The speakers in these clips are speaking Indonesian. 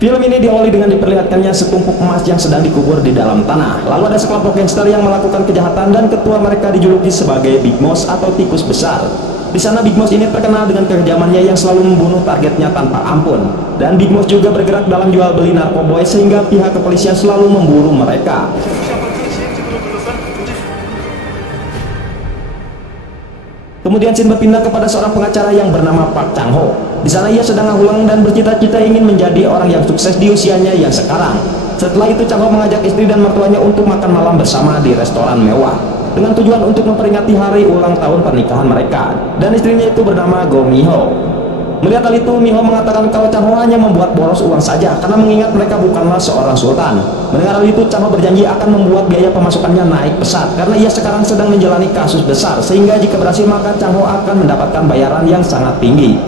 Film ini diawali dengan diperlihatkannya setumpuk emas yang sedang dikubur di dalam tanah. Lalu ada sekelompok gangster yang melakukan kejahatan dan ketua mereka dijuluki sebagai Big Mouse atau tikus besar. Di sana Big Mouse ini terkenal dengan kekejamannya yang selalu membunuh targetnya tanpa ampun. Dan Big Mouse juga bergerak dalam jual beli narkoboy sehingga pihak kepolisian selalu memburu mereka. Kemudian scene berpindah kepada seorang pengacara yang bernama Park Chang Ho. Di sana ia sedang ngulang dan bercita-cita ingin menjadi orang yang sukses di usianya yang sekarang. Setelah itu Chang Ho mengajak istri dan mertuanya untuk makan malam bersama di restoran mewah dengan tujuan untuk memperingati hari ulang tahun pernikahan mereka. Dan istrinya itu bernama Go Mi-ho. Melihat hal itu, Mi-ho mengatakan kalau Chang Ho hanya membuat boros uang saja karena mengingat mereka bukanlah seorang sultan. Mendengar hal itu, Chang Ho berjanji akan membuat biaya pemasukannya naik pesat karena ia sekarang sedang menjalani kasus besar, sehingga jika berhasil maka Chang Ho akan mendapatkan bayaran yang sangat tinggi.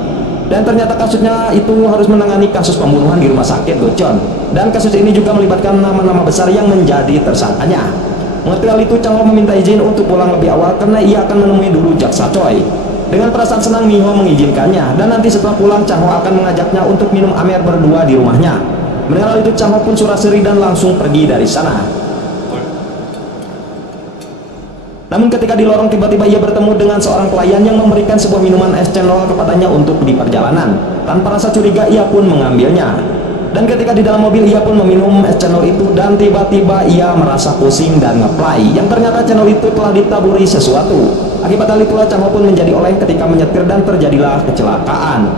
Dan ternyata kasusnya itu harus menangani kasus pembunuhan di rumah sakit Gocheon. Dan kasus ini juga melibatkan nama-nama besar yang menjadi tersangkanya. Mengerti hal itu, Chang Ho meminta izin untuk pulang lebih awal karena ia akan menemui dulu jaksa Choi. Dengan perasaan senang, Mi-ho mengizinkannya, dan nanti setelah pulang Chang Ho akan mengajaknya untuk minum amer berdua di rumahnya. Mendengar hal itu, Chang Ho pun surah-seri dan langsung pergi dari sana. Namun ketika di lorong tiba-tiba ia bertemu dengan seorang pelayan yang memberikan sebuah minuman es cendol kepadanya untuk di perjalanan. Tanpa rasa curiga ia pun mengambilnya. Dan ketika di dalam mobil ia pun meminum es cendol itu dan tiba-tiba ia merasa pusing dan ngeplay. Yang ternyata cendol itu telah ditaburi sesuatu. Akibat hal itulah Chang Ho pun menjadi oleng ketika menyetir dan terjadilah kecelakaan.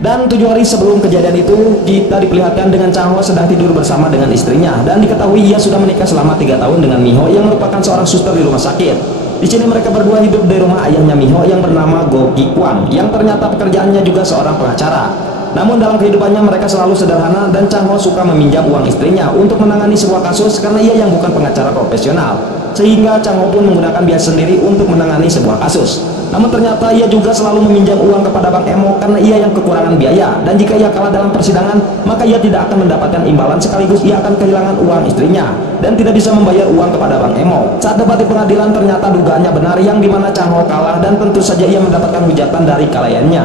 Dan 7 hari sebelum kejadian itu, kita diperlihatkan dengan Chang Ho sedang tidur bersama dengan istrinya. Dan diketahui ia sudah menikah selama 3 tahun dengan Mi-ho yang merupakan seorang suster di rumah sakit. Di sini mereka berdua hidup di rumah ayahnya Mi-ho yang bernama Go Gi-kwang, yang ternyata pekerjaannya juga seorang pengacara. Namun dalam kehidupannya mereka selalu sederhana dan Chang Ho suka meminjam uang istrinya untuk menangani sebuah kasus karena ia yang bukan pengacara profesional. Sehingga Chang Ho pun menggunakan biaya sendiri untuk menangani sebuah kasus. Namun ternyata ia juga selalu meminjam uang kepada Bang Emo karena ia yang kekurangan biaya. Dan jika ia kalah dalam persidangan, maka ia tidak akan mendapatkan imbalan, sekaligus ia akan kehilangan uang istrinya dan tidak bisa membayar uang kepada Bang Emo. Saat debat di pengadilan ternyata dugaannya benar, yang dimana Chang Ho kalah dan tentu saja ia mendapatkan hujatan dari kliennya.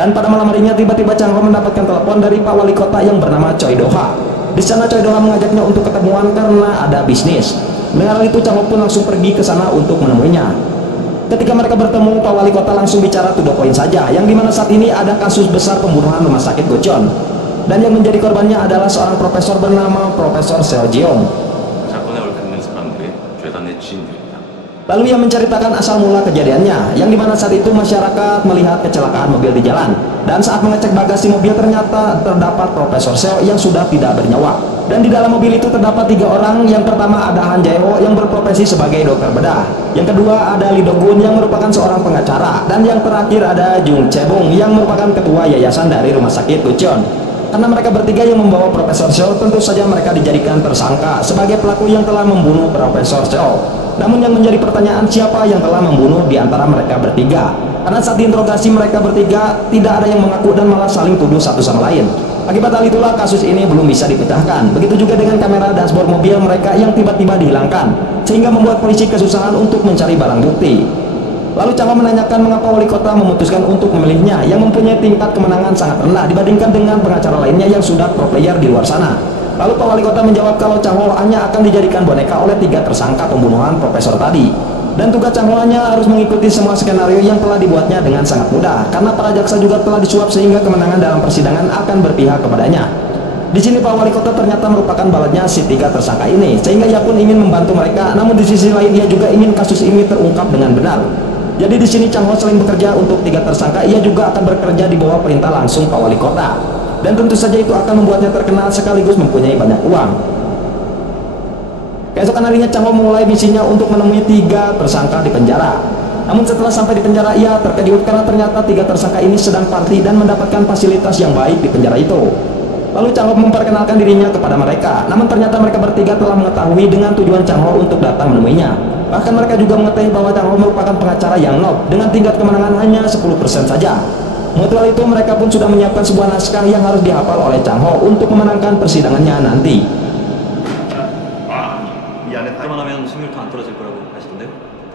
Dan pada malam harinya tiba-tiba Chang Ho mendapatkan telepon dari Pak Wali Kota yang bernama Choi Do-ha. Di sana Choi Do-ha mengajaknya untuk ketemuan karena ada bisnis. Mendengar itu Chang Ho pun langsung pergi ke sana untuk menemuinya. Ketika mereka bertemu, Pak Wali Kota langsung bicara to the point saja, yang dimana saat ini ada kasus besar pembunuhan rumah sakit Gocheon. Dan yang menjadi korbannya adalah seorang profesor bernama Profesor Seo Jeong. Lalu ia menceritakan asal mula kejadiannya, yang dimana saat itu masyarakat melihat kecelakaan mobil di jalan. Dan saat mengecek bagasi mobil ternyata terdapat Profesor Seo yang sudah tidak bernyawa. Dan di dalam mobil itu terdapat 3 orang. Yang pertama ada Han Jae-ho yang berprofesi sebagai dokter bedah. Yang kedua ada Lee Do-gun yang merupakan seorang pengacara. Dan yang terakhir ada Jung Chae-bong yang merupakan ketua yayasan dari rumah sakit Gocheon. Karena mereka bertiga yang membawa Profesor Seo, tentu saja mereka dijadikan tersangka sebagai pelaku yang telah membunuh Profesor Seo. Namun yang menjadi pertanyaan, siapa yang telah membunuh di antara mereka bertiga? Karena saat diinterogasi mereka bertiga tidak ada yang mengaku dan malah saling tuduh satu sama lain. Akibat hal itulah kasus ini belum bisa dipecahkan. Begitu juga dengan kamera dashboard mobil mereka yang tiba-tiba dihilangkan, sehingga membuat polisi kesusahan untuk mencari barang bukti. Lalu Chang Ho menanyakan mengapa wali kota memutuskan untuk memilihnya yang mempunyai tingkat kemenangan sangat rendah dibandingkan dengan pengacara lainnya yang sudah pro player di luar sana. Lalu Pak Wali Kota menjawab kalau Chang Ho hanya akan dijadikan boneka oleh 3 tersangka pembunuhan profesor tadi. Dan tugas Chang Ho hanya harus mengikuti semua skenario yang telah dibuatnya dengan sangat mudah, karena para jaksa juga telah disuap sehingga kemenangan dalam persidangan akan berpihak kepadanya. Di sini Pak Wali Kota ternyata merupakan balatnya si 3 tersangka ini, sehingga ia pun ingin membantu mereka. Namun di sisi lain ia juga ingin kasus ini terungkap dengan benar. Jadi di sini Chang Ho selain bekerja untuk 3 tersangka, ia juga akan bekerja di bawah perintah langsung Pak Wali Kota. Dan tentu saja itu akan membuatnya terkenal sekaligus mempunyai banyak uang. Keesokan harinya Chang Ho mulai misinya untuk menemui 3 tersangka di penjara. Namun setelah sampai di penjara ia terkejut karena ternyata 3 tersangka ini sedang party dan mendapatkan fasilitas yang baik di penjara itu. Lalu Chang Ho memperkenalkan dirinya kepada mereka. Namun ternyata mereka bertiga telah mengetahui dengan tujuan Chang Ho untuk datang menemuinya. Bahkan mereka juga mengetahui bahwa Chang Ho merupakan pengacara yang noob dengan tingkat kemenangan hanya 10% saja. Menurut itu mereka pun sudah menyiapkan sebuah naskah yang harus dihafal oleh Chang Ho untuk memenangkan persidangannya nanti.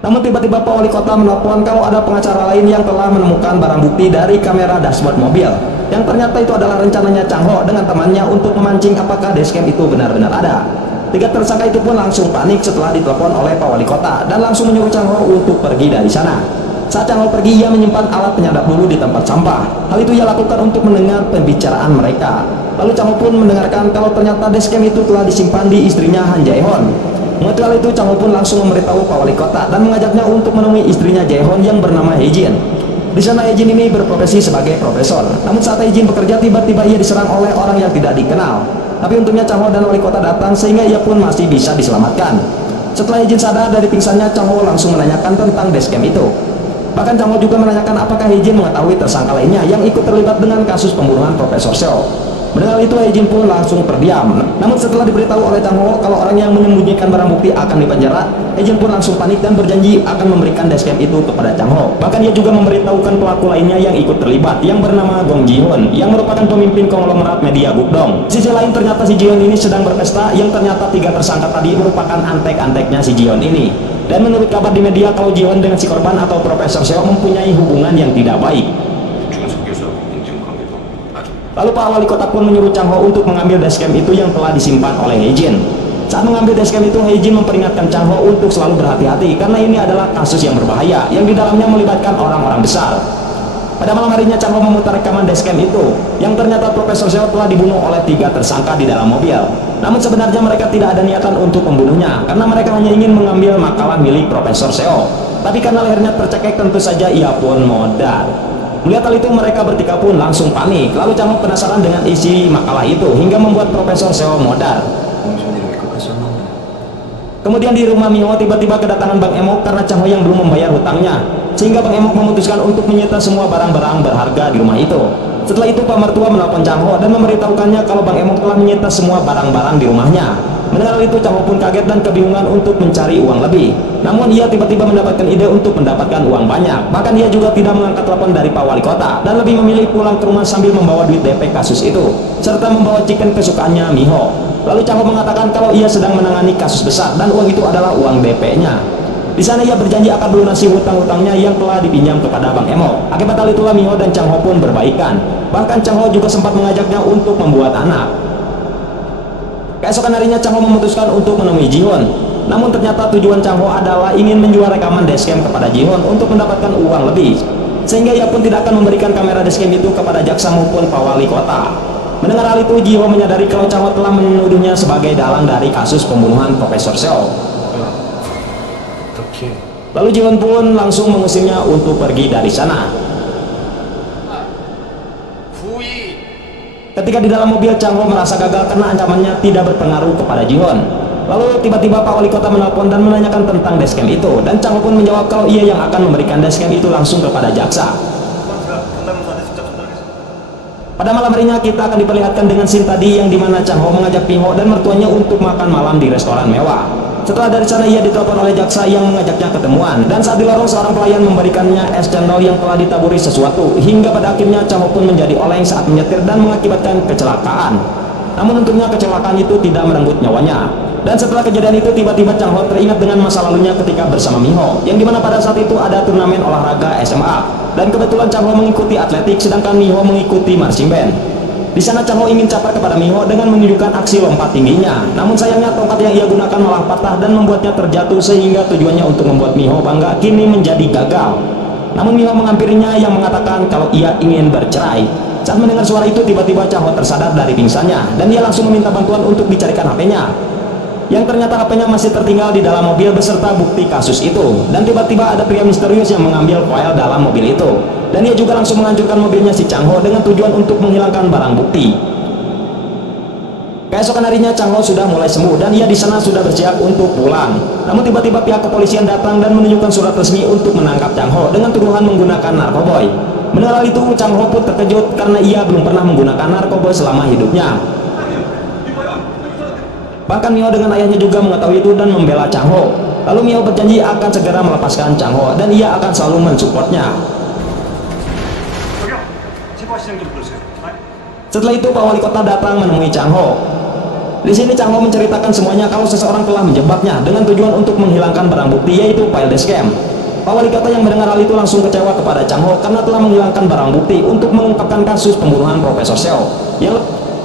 Namun tiba-tiba Pak Wali Kota menelpon kalau ada pengacara lain yang telah menemukan barang bukti dari kamera dashboard mobil, yang ternyata itu adalah rencananya Chang Ho dengan temannya untuk memancing apakah dashcam itu benar-benar ada. Tiga tersangka itu pun langsung panik setelah ditelepon oleh Pak Wali Kota dan langsung menyuruh Chang Ho untuk pergi dari sana. Saat Chang Ho pergi, ia menyimpan alat penyadap dulu di tempat sampah. Hal itu ia lakukan untuk mendengar pembicaraan mereka. Lalu Chang Ho pun mendengarkan kalau ternyata dashcam itu telah disimpan di istrinya Han Jae-hon. Mengetahui hal itu, Chang Ho pun langsung memberitahu Pak Wali Kota dan mengajaknya untuk menemui istrinya Jae-hon yang bernama Hye-jin. Di sana Hye-jin ini berprofesi sebagai profesor. Namun saat Hye-jin bekerja, tiba-tiba ia diserang oleh orang yang tidak dikenal. Tapi untungnya Chang Ho dan Wali Kota datang sehingga ia pun masih bisa diselamatkan. Setelah Hye-jin sadar dari pingsannya, Chang Ho langsung menanyakan tentang dashcam itu. Bahkan Chang Ho juga menanyakan apakah Hye-jin mengetahui tersangka lainnya yang ikut terlibat dengan kasus pembunuhan Profesor Seo. Mendengar itu, Hye-jin pun langsung terdiam. Namun setelah diberitahu oleh Chang Ho kalau orang yang menyembunyikan barang bukti akan dipenjara, Hye-jin pun langsung panik dan berjanji akan memberikan dashcam itu kepada Chang Ho. Bahkan ia juga memberitahukan pelaku lainnya yang ikut terlibat, yang bernama Gong Ji-hoon, yang merupakan pemimpin konglomerat media Gukdong. Sisi lain, ternyata si Ji-hoon ini sedang berpesta, yang ternyata tiga tersangka tadi merupakan antek-anteknya si Ji-hoon ini. Dan menurut kabar di media, kalau Ji-hoon dengan si korban atau Profesor Seo mempunyai hubungan yang tidak baik. Lalu Pak Wali Kota pun menyuruh Chang Ho untuk mengambil dashcam itu yang telah disimpan oleh Hye-jin. Saat mengambil dashcam itu, Hye-jin memperingatkan Chang Ho untuk selalu berhati-hati karena ini adalah kasus yang berbahaya yang di dalamnya melibatkan orang-orang besar. Pada malam harinya, Chang Ho memutar rekaman dashcam itu yang ternyata Profesor Seo telah dibunuh oleh tiga tersangka di dalam mobil. Namun sebenarnya mereka tidak ada niatan untuk membunuhnya karena mereka hanya ingin mengambil makalah milik Profesor Seo. Tapi karena lehernya tercekek, tentu saja ia pun modal. Melihat hal itu, mereka bertiga pun langsung panik. Lalu Chang Ho penasaran dengan isi makalah itu hingga membuat Profesor Seo modal. Kemudian di rumah Miho tiba-tiba kedatangan Bang Emok karena Chang Ho yang belum membayar hutangnya, sehingga Bang Emok memutuskan untuk menyita semua barang-barang berharga di rumah itu. Setelah itu Pak Mertua menelpon Chang Ho dan memberitahukannya kalau Bang Emok telah menyita semua barang-barang di rumahnya. Mendengar itu, Chang Ho pun kaget dan kebingungan untuk mencari uang lebih. Namun ia tiba-tiba mendapatkan ide untuk mendapatkan uang banyak. Bahkan ia juga tidak mengangkat telepon dari Pak Wali Kota dan lebih memilih pulang ke rumah sambil membawa duit DP kasus itu, serta membawa chicken kesukaannya Miho. Lalu Chang Ho mengatakan kalau ia sedang menangani kasus besar dan uang itu adalah uang DP-nya. Di sana ia berjanji akan melunasi hutang-hutangnya yang telah dipinjam kepada Bang Emok. Akibat hal itulah Miho dan Chang Ho pun berbaikan. Bahkan Chang Ho juga sempat mengajaknya untuk membuat anak. Keesokan harinya Chang Ho memutuskan untuk menemui Ji-hoon. Namun ternyata tujuan Chang Ho adalah ingin menjual rekaman dashcam kepada Ji-hoon untuk mendapatkan uang lebih. Sehingga ia pun tidak akan memberikan kamera dashcam itu kepada jaksa maupun Pak Wali Kota. Mendengar hal itu, Ji-hoon menyadari kalau Chang Ho telah menuduhnya sebagai dalang dari kasus pembunuhan Profesor Seo. Lalu Ji-hoon pun langsung mengusirnya untuk pergi dari sana. Ketika di dalam mobil, Chang Ho merasa gagal karena ancamannya tidak berpengaruh kepada Ji-hoon. Lalu tiba-tiba Pak Wali Kota menelpon dan menanyakan tentang dashcam itu, dan Chang Ho pun menjawab kalau ia yang akan memberikan dashcam itu langsung kepada jaksa. Pada malam harinya kita akan diperlihatkan dengan scene tadi yang dimana Chang Ho mengajak Miho dan mertuanya untuk makan malam di restoran mewah. Setelah dari sana ia ditelepon oleh jaksa yang mengajaknya ketemuan, dan saat di lorong seorang pelayan memberikannya es cendol yang telah ditaburi sesuatu, hingga pada akhirnya Chang Ho pun menjadi oleng saat menyetir dan mengakibatkan kecelakaan. Namun untungnya kecelakaan itu tidak merenggut nyawanya. Dan setelah kejadian itu, tiba-tiba Chang Ho teringat dengan masa lalunya ketika bersama Miho, yang dimana pada saat itu ada turnamen olahraga SMA, dan kebetulan Chang Ho mengikuti atletik sedangkan Miho mengikuti marching band. Di sana Chang Ho ingin caper kepada Miho dengan menunjukkan aksi lompat tingginya. Namun sayangnya tongkat yang ia gunakan malah patah dan membuatnya terjatuh, sehingga tujuannya untuk membuat Miho bangga kini menjadi gagal. Namun Miho menghampirinya yang mengatakan kalau ia ingin bercerai. Saat mendengar suara itu, tiba-tiba Chang Ho tersadar dari pingsannya dan ia langsung meminta bantuan untuk dicarikan HP-nya. Yang ternyata HP-nya masih tertinggal di dalam mobil beserta bukti kasus itu. Dan tiba-tiba ada pria misterius yang mengambil file dalam mobil itu. Dan ia juga langsung menghancurkan mobilnya si Chang Ho dengan tujuan untuk menghilangkan barang bukti. Keesokan harinya Chang Ho sudah mulai sembuh dan ia di sana sudah bersiap untuk pulang. Namun tiba-tiba pihak kepolisian datang dan menunjukkan surat resmi untuk menangkap Chang Ho dengan tuduhan menggunakan narkoboy. Mendengar hal itu, Chang Ho pun terkejut karena ia belum pernah menggunakan narkoboy selama hidupnya. Bahkan Miho dengan ayahnya juga mengetahui itu dan membela Chang Ho. Lalu Miho berjanji akan segera melepaskan Chang Ho dan ia akan selalu mensupportnya. Setelah itu Pak Wali Kota datang menemui Chang Ho. Di sini Chang Ho menceritakan semuanya kalau seseorang telah menjebaknya dengan tujuan untuk menghilangkan barang bukti, yaitu file dashcam. Pak Wali Kota yang mendengar hal itu langsung kecewa kepada Chang Ho karena telah menghilangkan barang bukti untuk mengungkapkan kasus pembunuhan Profesor Seo.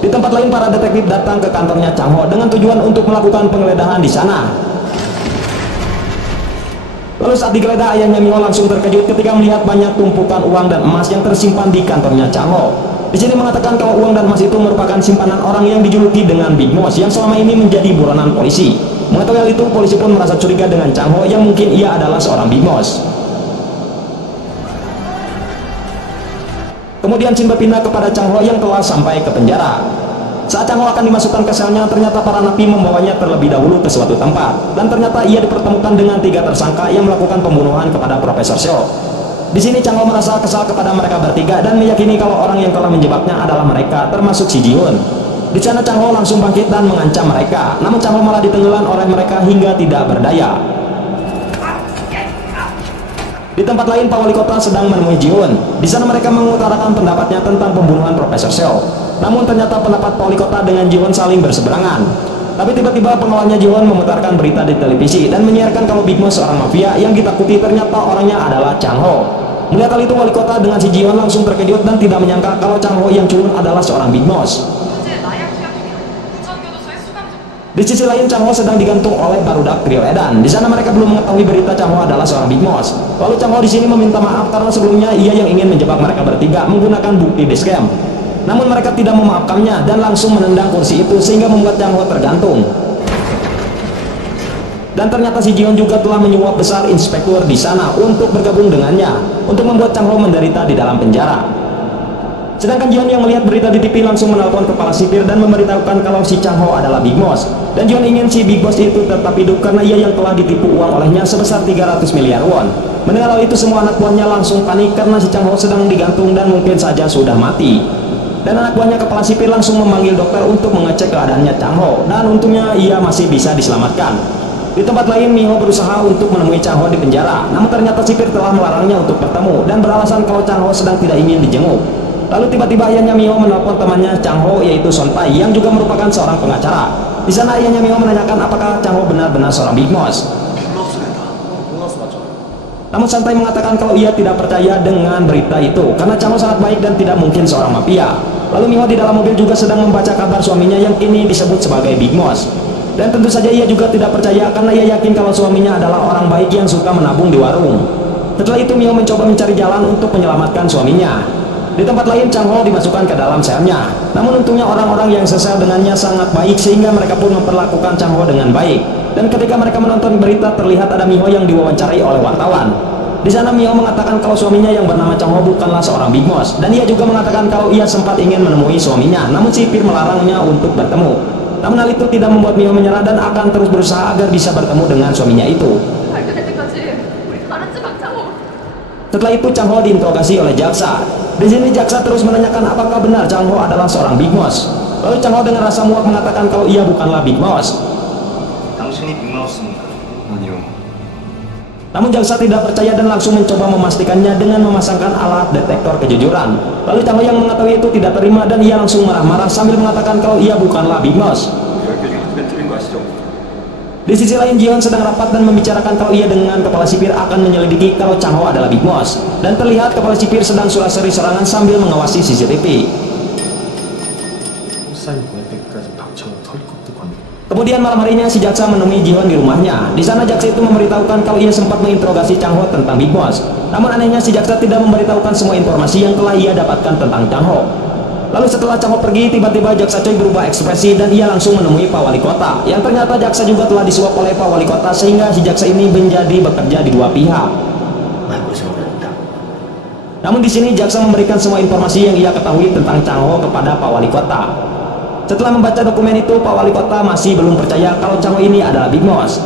Di tempat lain, para detektif datang ke kantornya Chang Ho dengan tujuan untuk melakukan penggeledahan di sana. Lalu saat digeledah, ayahnya Miho langsung terkejut ketika melihat banyak tumpukan uang dan emas yang tersimpan di kantornya Chang Ho. Di sini mengatakan kalau uang dan emas itu merupakan simpanan orang yang dijuluki dengan Big Boss yang selama ini menjadi buronan polisi. Mengetahui hal itu, polisi pun merasa curiga dengan Chang Ho yang mungkin ia adalah seorang Big Boss. Kemudian Shin berpindah kepada Chang Ho yang telah sampai ke penjara. Saat Chang Ho akan dimasukkan ke selnya, ternyata para napi membawanya terlebih dahulu ke suatu tempat, dan ternyata ia dipertemukan dengan 3 tersangka yang melakukan pembunuhan kepada Profesor Seo. Di sini Chang Ho merasa kesal kepada mereka bertiga dan meyakini kalau orang yang telah menjebaknya adalah mereka, termasuk si Ji-hoon. Di sana Chang Ho langsung bangkit dan mengancam mereka, namun Chang Ho malah ditenggelam oleh mereka hingga tidak berdaya. Di tempat lain, Pak Wali Kota sedang menemui Ji-hoon. Di sana mereka mengutarakan pendapatnya tentang pembunuhan Profesor Seo. Namun ternyata pendapat Pak Wali Kota dengan Ji-hoon saling berseberangan. Tapi tiba-tiba pengawalnya Ji-hoon memutarkan berita di televisi dan menyiarkan kalau Big Boss seorang mafia yang ditakuti ternyata orangnya adalah Chang Ho. Melihat hal itu, Wali Kota dengan si Ji-hoon langsung terkejut dan tidak menyangka kalau Chang Ho yang culun adalah seorang Big Boss. Di sisi lain, Chang Ho sedang digantung oleh barudak trio Edan. Di sana mereka belum mengetahui berita Chang Ho adalah seorang Big Boss. Lalu Chang Ho di sini meminta maaf karena sebelumnya ia yang ingin menjebak mereka bertiga menggunakan bukti dashcam. Namun mereka tidak memaafkannya dan langsung menendang kursi itu sehingga membuat Chang Ho tergantung. Dan ternyata si Ji-hoon juga telah menyuap besar inspektur di sana untuk bergabung dengannya untuk membuat Chang Ho menderita di dalam penjara. Sedangkan Ji-hoon yang melihat berita di TV langsung menelpon kepala sipir dan memberitahukan kalau si Chang Ho adalah Big Boss. Dan Ji-hoon ingin si Big Boss itu tetap hidup karena ia yang telah ditipu uang olehnya sebesar 300 miliar won. Mendengar hal itu, semua anak buahnya langsung panik karena si Chang Ho sedang digantung dan mungkin saja sudah mati. Dan anak buahnya kepala sipir langsung memanggil dokter untuk mengecek keadaannya Chang Ho, dan untungnya ia masih bisa diselamatkan. Di tempat lain, Miho berusaha untuk menemui Chang Ho di penjara, namun ternyata sipir telah melarangnya untuk bertemu dan beralasan kalau Chang Ho sedang tidak ingin dijenguk. Lalu tiba-tiba ayahnya Miho menelpon temannya Chang Ho, yaitu Son Tai, yang juga merupakan seorang pengacara. Di sana ayahnya Miho menanyakan apakah Chang Ho benar-benar seorang Big Boss. Namun Son Tai mengatakan kalau ia tidak percaya dengan berita itu karena Chang Ho sangat baik dan tidak mungkin seorang mafia. Lalu Miho di dalam mobil juga sedang membaca kabar suaminya yang kini disebut sebagai Big Boss. Dan tentu saja ia juga tidak percaya karena ia yakin kalau suaminya adalah orang baik yang suka menabung di warung. Setelah itu Miho mencoba mencari jalan untuk menyelamatkan suaminya. Di tempat lain, Chang Ho dimasukkan ke dalam selnya. Namun untungnya orang-orang yang sesel dengannya sangat baik sehingga mereka pun memperlakukan Chang Ho dengan baik. Dan ketika mereka menonton berita, terlihat ada Miho yang diwawancarai oleh wartawan. Di sana Miho mengatakan kalau suaminya yang bernama Chang Ho bukanlah seorang Big Boss, dan ia juga mengatakan kalau ia sempat ingin menemui suaminya, namun sipir melarangnya untuk bertemu. Namun hal itu tidak membuat Miho menyerah dan akan terus berusaha agar bisa bertemu dengan suaminya itu. Setelah itu Chang Ho diinterogasi oleh jaksa. Di sini jaksa terus menanyakan apakah benar Chang Ho adalah seorang Big Boss. Lalu Chang Ho dengan rasa muak mengatakan kalau ia bukanlah Big Boss. Namun jaksa tidak percaya dan langsung mencoba memastikannya dengan memasangkan alat detektor kejujuran. Lalu Chang Ho yang mengetahui itu tidak terima dan ia langsung marah-marah sambil mengatakan kalau ia bukanlah Big Boss. Di sisi lain, Ji-hoon sedang rapat dan membicarakan kalau ia dengan kepala sipir akan menyelidiki kalau Chang Ho adalah Big Boss. Dan terlihat kepala sipir sedang suraseri serangan sambil mengawasi CCTV. Kemudian malam harinya si jaksa menemui Ji-hoon di rumahnya. Di sana jaksa itu memberitahukan kalau ia sempat menginterogasi Chang Ho tentang Big Boss. Namun anehnya si jaksa tidak memberitahukan semua informasi yang telah ia dapatkan tentang Chang Ho. Lalu setelah Chang Ho pergi, tiba-tiba jaksa Choi berubah ekspresi dan ia langsung menemui Pak Wali Kota. Yang ternyata jaksa juga telah disuap oleh Pak Wali Kota sehingga si jaksa ini menjadi bekerja di dua pihak. Namun di sini jaksa memberikan semua informasi yang ia ketahui tentang Chang Ho kepada Pak Wali Kota. Setelah membaca dokumen itu, Pak Wali Kota masih belum percaya kalau Chang Ho ini adalah Big Boss.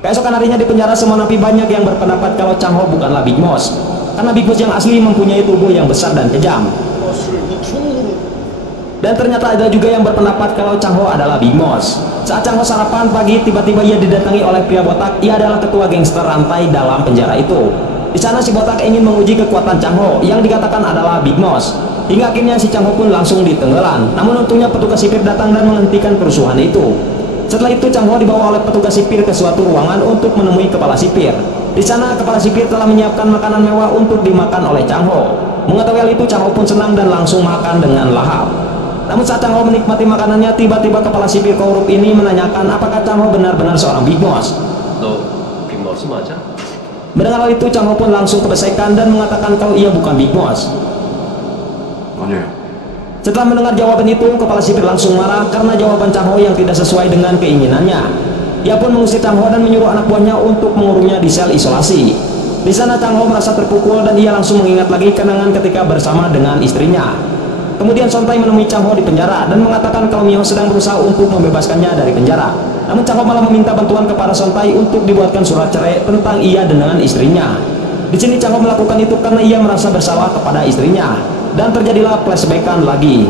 Keesokan harinya di penjara, semua napi banyak yang berpendapat kalau Chang Ho bukanlah Big Boss. Karena Big Boss yang asli mempunyai tubuh yang besar dan kejam. Dan ternyata ada juga yang berpendapat kalau Chang Ho adalah Big Boss. Saat Chang Ho sarapan pagi, tiba-tiba ia didatangi oleh pria botak. Ia adalah ketua gangster rantai dalam penjara itu. Di sana si botak ingin menguji kekuatan Chang Ho yang dikatakan adalah Big Boss. Hingga akhirnya si Chang Ho pun langsung ditenggelam. Namun untungnya petugas sipir datang dan menghentikan kerusuhan itu. Setelah itu Chang Ho dibawa oleh petugas sipir ke suatu ruangan untuk menemui kepala sipir. Di sana kepala sipir telah menyiapkan makanan mewah untuk dimakan oleh Chang Ho. Mengetahui hal itu Chang Ho pun senang dan langsung makan dengan lahap. Namun saat Chang Ho menikmati makanannya, tiba-tiba kepala sipir korup ini menanyakan apakah Chang Ho benar-benar seorang Big Boss. Big Boss aja? Mendengar hal itu Chang Ho pun langsung kebesekan dan mengatakan kalau ia bukan Big Boss. Setelah mendengar jawaban itu, kepala sipir langsung marah karena jawaban Chang Ho yang tidak sesuai dengan keinginannya. Ia pun mengusir Chang Ho dan menyuruh anak buahnya untuk mengurungnya di sel isolasi. Di sana Chang Ho merasa terpukul dan ia langsung mengingat lagi kenangan ketika bersama dengan istrinya. Kemudian Sontai menemui Chang Ho di penjara dan mengatakan kalau Miho sedang berusaha untuk membebaskannya dari penjara. Namun Chang Ho malah meminta bantuan kepada Sontai untuk dibuatkan surat cerai tentang ia dengan istrinya. Di sini Chang Ho melakukan itu karena ia merasa bersalah kepada istrinya. Dan terjadilah flashbackan lagi.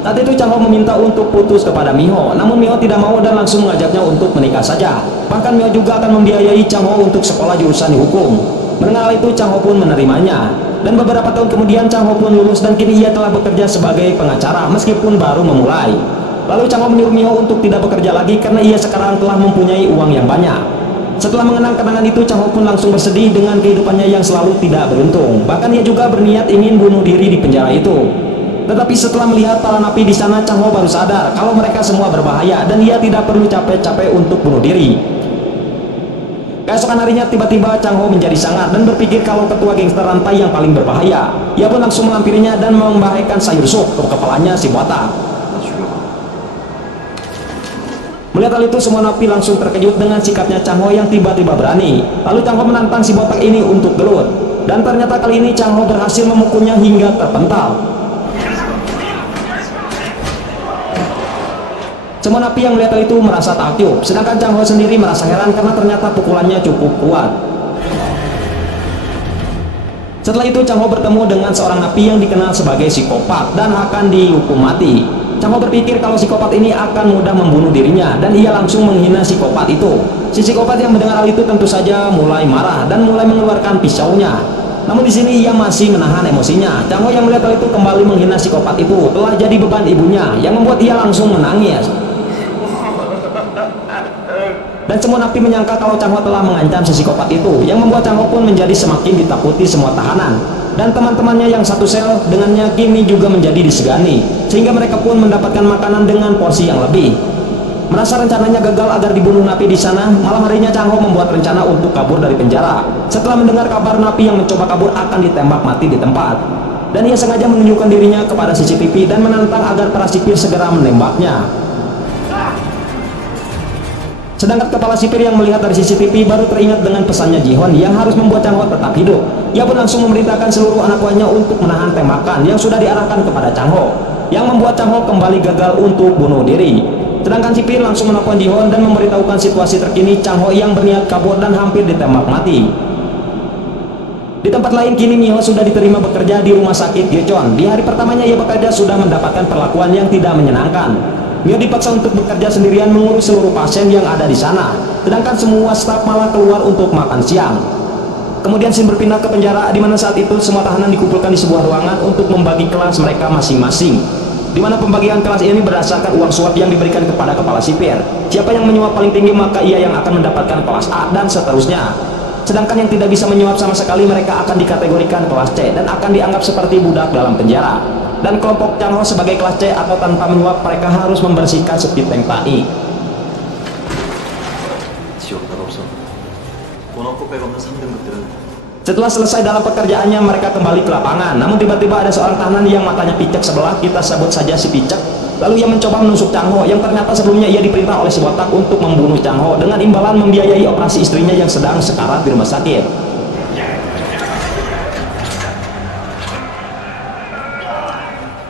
Saat itu Chang Ho meminta untuk putus kepada Miho, namun Miho tidak mau dan langsung mengajaknya untuk menikah saja. Bahkan Miho juga akan membiayai Chang Ho untuk sekolah jurusan hukum. Mendengar hal itu Chang Ho pun menerimanya. Dan beberapa tahun kemudian Chang Ho pun lulus dan kini ia telah bekerja sebagai pengacara meskipun baru memulai. Lalu Chang Ho menyuruh Miho untuk tidak bekerja lagi karena ia sekarang telah mempunyai uang yang banyak. Setelah mengenang kenangan itu, Chang Ho pun langsung bersedih dengan kehidupannya yang selalu tidak beruntung. Bahkan ia juga berniat ingin bunuh diri di penjara itu. Tetapi setelah melihat para napi di sana, Chang Ho baru sadar kalau mereka semua berbahaya dan ia tidak perlu capek-capek untuk bunuh diri. Keesokan harinya tiba-tiba Chang Ho menjadi sangar dan berpikir kalau ketua gangster rantai yang paling berbahaya. Ia pun langsung melampirinya dan membahayakan sayur sup ke kepalanya si botak. Melihat hal itu semua napi langsung terkejut dengan sikapnya Chang Ho yang tiba-tiba berani. Lalu Chang Ho menantang si botak ini untuk gelut. Dan ternyata kali ini Chang Ho berhasil memukulnya hingga terpental. Semua napi yang melihat hal itu merasa takjub, sedangkan Chang Ho sendiri merasa heran karena ternyata pukulannya cukup kuat. Setelah itu Chang Ho bertemu dengan seorang napi yang dikenal sebagai psikopat dan akan dihukum mati. Chang Ho berpikir kalau psikopat ini akan mudah membunuh dirinya dan ia langsung menghina psikopat itu. Si psikopat yang mendengar hal itu tentu saja mulai marah dan mulai mengeluarkan pisaunya. Namun di sini ia masih menahan emosinya. Chang Ho yang melihat hal itu kembali menghina psikopat itu telah jadi beban ibunya yang membuat ia langsung menangis. Dan semua napi menyangka kalau Chang Ho telah mengancam si psikopat itu, yang membuat Chang Ho pun menjadi semakin ditakuti semua tahanan. Dan teman-temannya yang satu sel dengannya kini juga menjadi disegani, sehingga mereka pun mendapatkan makanan dengan porsi yang lebih. Merasa rencananya gagal agar dibunuh napi di sana, malam harinya Chang Ho membuat rencana untuk kabur dari penjara. Setelah mendengar kabar napi yang mencoba kabur akan ditembak mati di tempat, dan ia sengaja menunjukkan dirinya kepada CCTV dan menantang agar para sipir segera menembaknya. Sedangkan kepala sipir yang melihat dari CCTV baru teringat dengan pesannya Ji-Hon yang harus membuat Chang Ho tetap hidup. Ia pun langsung memerintahkan seluruh anak buahnya untuk menahan tembakan yang sudah diarahkan kepada Chang Ho, yang membuat Chang Ho kembali gagal untuk bunuh diri. Sedangkan sipir langsung menelpon Ji-Hon dan memberitahukan situasi terkini Chang Ho yang berniat kabur dan hampir ditembak mati. Di tempat lain kini Miho sudah diterima bekerja di rumah sakit Gyecheon. Di hari pertamanya ia bekerja sudah mendapatkan perlakuan yang tidak menyenangkan. Miho dipaksa untuk bekerja sendirian mengurus seluruh pasien yang ada di sana, sedangkan semua staf malah keluar untuk makan siang. Kemudian scene berpindah ke penjara, di mana saat itu semua tahanan dikumpulkan di sebuah ruangan untuk membagi kelas mereka masing-masing. Di mana pembagian kelas ini berdasarkan uang suap yang diberikan kepada kepala sipir. Siapa yang menyuap paling tinggi maka ia yang akan mendapatkan kelas A dan seterusnya. Sedangkan yang tidak bisa menyuap sama sekali mereka akan dikategorikan kelas C dan akan dianggap seperti budak dalam penjara. Dan kelompok Chang Ho sebagai kelas C atau tanpa menyuap mereka harus membersihkan septic tank tadi. Setelah selesai dalam pekerjaannya mereka kembali ke lapangan. Namun tiba-tiba ada seorang tahanan yang matanya picek sebelah, kita sebut saja si picek. Lalu ia mencoba menusuk Chang Ho yang ternyata sebelumnya ia diperintah oleh si botak untuk membunuh Chang Ho dengan imbalan membiayai operasi istrinya yang sedang sekarat di rumah sakit.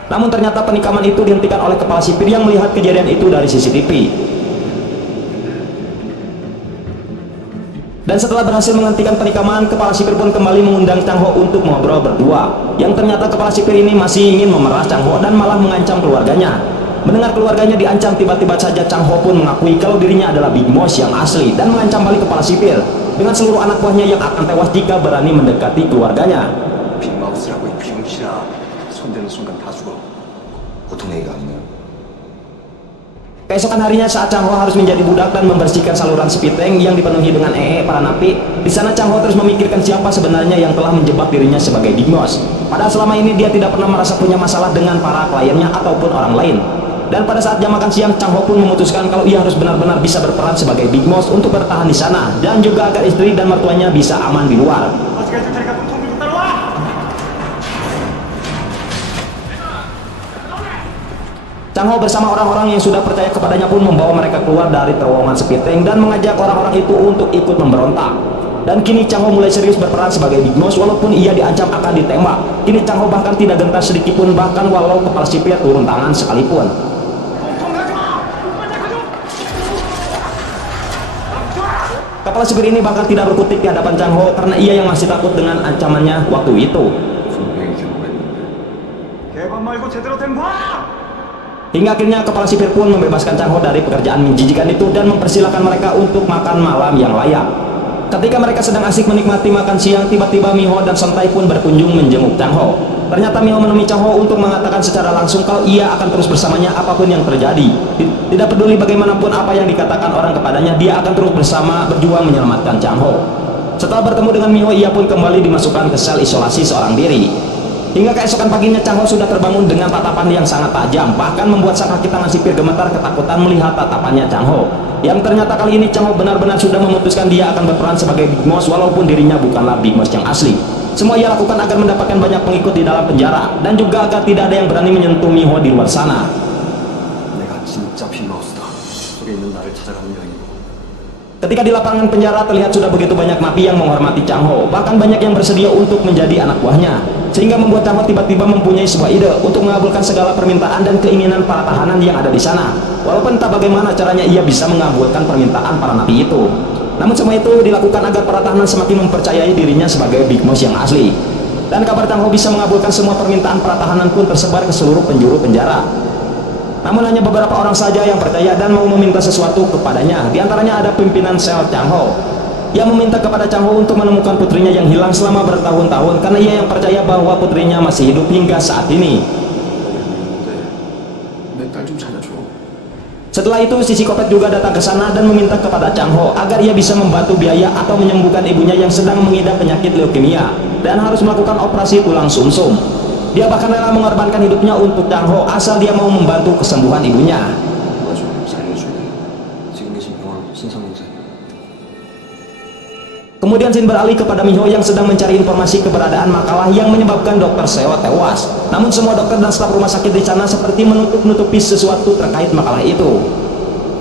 Namun ternyata penikaman itu dihentikan oleh kepala sipir yang melihat kejadian itu dari CCTV. Dan setelah berhasil menghentikan penikaman, kepala sipir pun kembali mengundang Chang Ho untuk ngobrol berdua. Yang ternyata kepala sipir ini masih ingin memeras Chang Ho dan malah mengancam keluarganya. Mendengar keluarganya diancam, tiba-tiba saja Chang Ho pun mengakui kalau dirinya adalah Big Boss yang asli dan mengancam balik kepala sipir dengan seluruh anak buahnya yang akan tewas jika berani mendekati keluarganya. 순간 다 죽어. 보통 얘기가 아니네요. Keesokan harinya saat Chang Ho harus menjadi budak dan membersihkan saluran sepiteng yang dipenuhi dengan para napi, di sana Chang Ho terus memikirkan siapa sebenarnya yang telah menjebak dirinya sebagai Big Boss. Padahal selama ini dia tidak pernah merasa punya masalah dengan para kliennya ataupun orang lain. Dan pada saat jam makan siang, Chang Ho pun memutuskan kalau ia harus benar-benar bisa berperan sebagai Big Boss untuk bertahan di sana, dan juga agar istri dan mertuanya bisa aman di luar. Chang Ho bersama orang-orang yang sudah percaya kepadanya pun membawa mereka keluar dari terowongan sepiteng dan mengajak orang-orang itu untuk ikut memberontak. Dan kini Chang Ho mulai serius berperan sebagai Big Boss walaupun ia diancam akan ditembak. Kini Chang Ho bahkan tidak gentar sedikitpun, bahkan walau kepala sipir turun tangan sekalipun. Kepala sipir ini bahkan tidak berkutik di hadapan Chang Ho karena ia yang masih takut dengan ancamannya waktu itu. Hingga akhirnya kepala sipir pun membebaskan Chang Ho dari pekerjaan menjijikan itu dan mempersilahkan mereka untuk makan malam yang layak. Ketika mereka sedang asik menikmati makan siang, tiba-tiba Miho dan Sontai pun berkunjung menjenguk Chang Ho. Ternyata Miho menemui Chang Ho untuk mengatakan secara langsung kalau ia akan terus bersamanya apapun yang terjadi. Tidak peduli bagaimanapun apa yang dikatakan orang kepadanya, dia akan terus berjuang menyelamatkan Chang Ho. Setelah bertemu dengan Miho, ia pun kembali dimasukkan ke sel isolasi seorang diri. Hingga keesokan paginya Chang Ho sudah terbangun dengan tatapan yang sangat tajam, bahkan membuat sang kaki tangan sipir gemetar ketakutan melihat tatapannya Chang Ho. Yang ternyata kali ini Chang Ho benar-benar sudah memutuskan dia akan berperan sebagai Big Boss walaupun dirinya bukanlah Big Boss yang asli. Semua ia lakukan agar mendapatkan banyak pengikut di dalam penjara dan juga agar tidak ada yang berani menyentuh Miho di luar sana. 내가 진짜 빅마우스다. 속에 있는 나를 찾아가는 여인이고. Ketika di lapangan penjara terlihat sudah begitu banyak napi yang menghormati Chang Ho, bahkan banyak yang bersedia untuk menjadi anak buahnya, sehingga membuat Chang Ho tiba-tiba mempunyai sebuah ide untuk mengabulkan segala permintaan dan keinginan para tahanan yang ada di sana. Walaupun entah bagaimana caranya ia bisa mengabulkan permintaan para napi itu. Namun semua itu dilakukan agar para tahanan semakin mempercayai dirinya sebagai Big Boss yang asli. Dan kabar Chang Ho bisa mengabulkan semua permintaan para tahanan pun tersebar ke seluruh penjuru penjara. Namun hanya beberapa orang saja yang percaya dan mau meminta sesuatu kepadanya. Di antaranya ada pimpinan sel Chang Ho. Ia meminta kepada Chang Ho untuk menemukan putrinya yang hilang selama bertahun-tahun karena ia yang percaya bahwa putrinya masih hidup hingga saat ini. Setelah itu si psikopat juga datang ke sana dan meminta kepada Chang Ho agar ia bisa membantu biaya atau menyembuhkan ibunya yang sedang mengidap penyakit leukemia dan harus melakukan operasi tulang sumsum. Dia bahkan rela mengorbankan hidupnya untuk Chang Ho asal dia mau membantu kesembuhan ibunya. Kemudian Shin beralih kepada Miho yang sedang mencari informasi keberadaan makalah yang menyebabkan Dr. Seo tewas. Namun semua dokter dan staf rumah sakit di sana seperti menutup-nutupi sesuatu terkait makalah itu.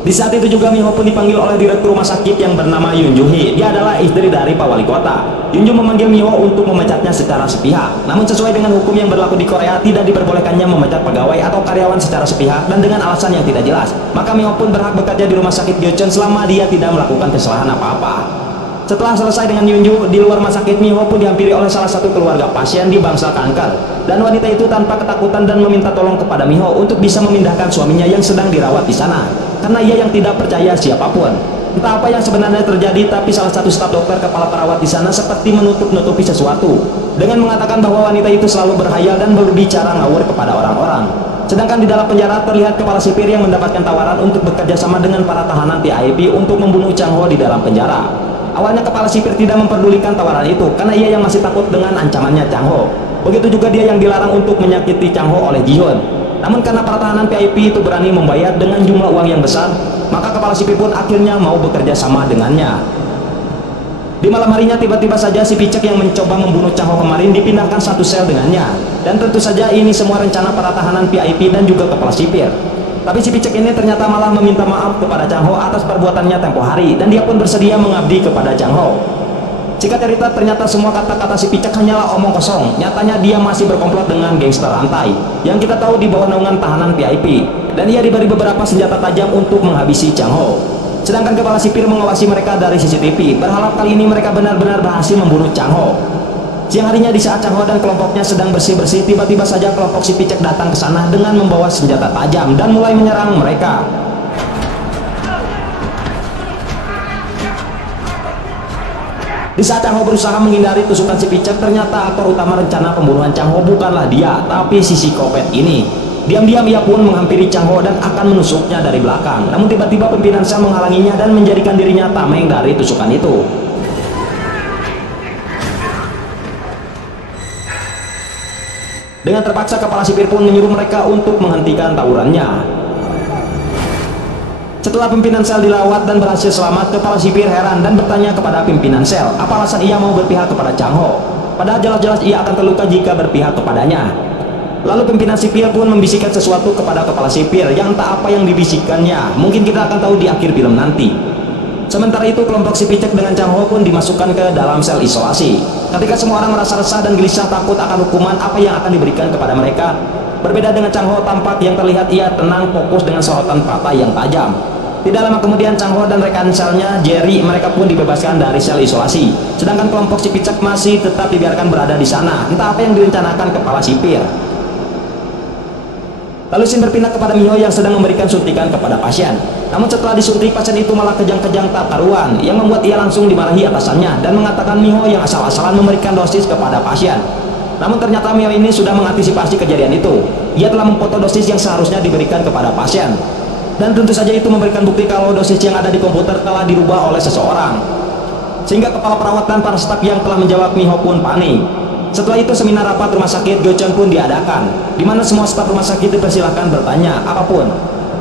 Di saat itu juga Miho pun dipanggil oleh direktur rumah sakit yang bernama Yun Ju Hee. Dia adalah istri dari Pak Wali Kota. Yun Ju memanggil Miho untuk memecatnya secara sepihak. Namun sesuai dengan hukum yang berlaku di Korea, tidak diperbolehkannya memecat pegawai atau karyawan secara sepihak dan dengan alasan yang tidak jelas. Maka Miho pun berhak bekerja di rumah sakit Gyeocheon selama dia tidak melakukan kesalahan apa-apa. Setelah selesai dengan Yun Ju, di luar rumah sakit Miho pun dihampiri oleh salah satu keluarga pasien di bangsa kanker. Dan wanita itu tanpa ketakutan dan meminta tolong kepada Miho untuk bisa memindahkan suaminya yang sedang dirawat di sana. Karena ia yang tidak percaya siapapun. Entah apa yang sebenarnya terjadi, tapi salah satu staf dokter kepala perawat di sana seperti menutup-nutupi sesuatu dengan mengatakan bahwa wanita itu selalu berhayal dan berbicara ngawur kepada orang-orang. Sedangkan di dalam penjara terlihat kepala sipir yang mendapatkan tawaran untuk bekerja sama dengan para tahanan VIP untuk membunuh Chang Ho di dalam penjara. Awalnya kepala sipir tidak memperdulikan tawaran itu karena ia yang masih takut dengan ancamannya Chang Ho. Begitu juga dia yang dilarang untuk menyakiti Chang Ho oleh Ji Hyun. Namun karena para tahanan VIP itu berani membayar dengan jumlah uang yang besar, maka kepala sipir pun akhirnya mau bekerja sama dengannya. Di malam harinya tiba-tiba saja si picek yang mencoba membunuh Chang Ho kemarin dipindahkan satu sel dengannya. Dan tentu saja ini semua rencana para tahanan VIP dan juga kepala sipir. Tapi si picek ini ternyata malah meminta maaf kepada Chang Ho atas perbuatannya tempo hari dan dia pun bersedia mengabdi kepada Chang Ho. Singkat cerita, ternyata semua kata-kata si picek hanyalah omong kosong. Nyatanya dia masih berkomplot dengan gangster rantai yang kita tahu di bawah naungan tahanan VIP, dan ia diberi beberapa senjata tajam untuk menghabisi Chang Ho. Sedangkan kepala sipir mengawasi mereka dari CCTV, berharap kali ini mereka benar-benar berhasil membunuh Chang Ho. Siang harinya di saat Chang Ho dan kelompoknya sedang bersih-bersih, tiba-tiba saja kelompok si picek datang ke sana dengan membawa senjata tajam dan mulai menyerang mereka. Di saat Chang Ho berusaha menghindari tusukan si Picek, ternyata aktor utama rencana pembunuhan Chang Ho bukanlah dia, tapi si psikopat ini. Diam-diam ia pun menghampiri Chang Ho dan akan menusuknya dari belakang. Namun tiba-tiba pimpinan sel menghalanginya dan menjadikan dirinya tameng dari tusukan itu. Dengan terpaksa kepala sipir pun menyuruh mereka untuk menghentikan tawurannya. Setelah pimpinan sel dilawat dan berhasil selamat, kepala sipir heran dan bertanya kepada pimpinan sel apa alasan ia mau berpihak kepada Chang Ho, padahal jelas-jelas ia akan terluka jika berpihak kepadanya. Lalu pimpinan sipil pun membisikkan sesuatu kepada kepala sipir yang tak apa yang dibisikkannya. Mungkin kita akan tahu di akhir film nanti. Sementara itu kelompok si Picek dengan Chang Ho pun dimasukkan ke dalam sel isolasi. Ketika semua orang merasa resah dan gelisah takut akan hukuman apa yang akan diberikan kepada mereka, berbeda dengan Chang Ho, tampak yang terlihat ia tenang, fokus dengan sorotan mata yang tajam. Tidak lama kemudian Chang Ho dan rekan selnya Jerry mereka pun dibebaskan dari sel isolasi. Sedangkan kelompok si Picek masih tetap dibiarkan berada di sana. Entah apa yang direncanakan kepala sipir. Lalu scene berpindah kepada Miho yang sedang memberikan suntikan kepada pasien. Namun setelah disuntik, pasien itu malah kejang-kejang tak karuan, yang membuat ia langsung dimarahi atasannya dan mengatakan Miho yang asal-asalan memberikan dosis kepada pasien. Namun ternyata Miho ini sudah mengantisipasi kejadian itu. Ia telah memfoto dosis yang seharusnya diberikan kepada pasien. Dan tentu saja itu memberikan bukti kalau dosis yang ada di komputer telah dirubah oleh seseorang. Sehingga kepala perawat dan para staf yang telah menjawab Miho pun panik. Setelah itu seminar rapat rumah sakit Gochon pun diadakan, di mana semua staf rumah sakit dipersilahkan bertanya apapun.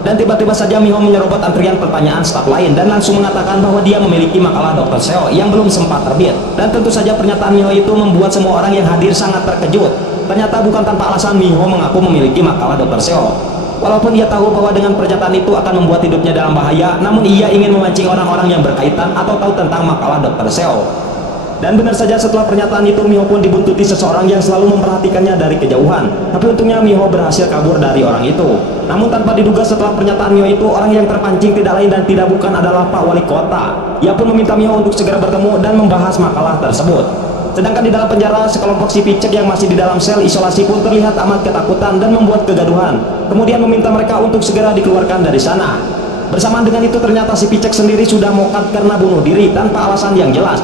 Dan tiba-tiba saja Miho menyerobot antrian pertanyaan staf lain dan langsung mengatakan bahwa dia memiliki makalah Dr. Seo yang belum sempat terbit. Dan tentu saja pernyataan Miho itu membuat semua orang yang hadir sangat terkejut. Ternyata bukan tanpa alasan Miho mengaku memiliki makalah Dr. Seo. Walaupun ia tahu bahwa dengan pernyataan itu akan membuat hidupnya dalam bahaya, namun ia ingin memancing orang-orang yang berkaitan atau tahu tentang makalah Dr. Seo. Dan benar saja setelah pernyataan itu Miho pun dibuntuti seseorang yang selalu memperhatikannya dari kejauhan. Tapi untungnya Miho berhasil kabur dari orang itu. Namun tanpa diduga setelah pernyataan Miho itu, orang yang terpancing tidak lain dan tidak bukan adalah Pak Wali Kota. Ia pun meminta Miho untuk segera bertemu dan membahas makalah tersebut. Sedangkan di dalam penjara, sekelompok si Picek yang masih di dalam sel isolasi pun terlihat amat ketakutan dan membuat kegaduhan. Kemudian meminta mereka untuk segera dikeluarkan dari sana. Bersamaan dengan itu ternyata si Picek sendiri sudah mokat karena bunuh diri tanpa alasan yang jelas.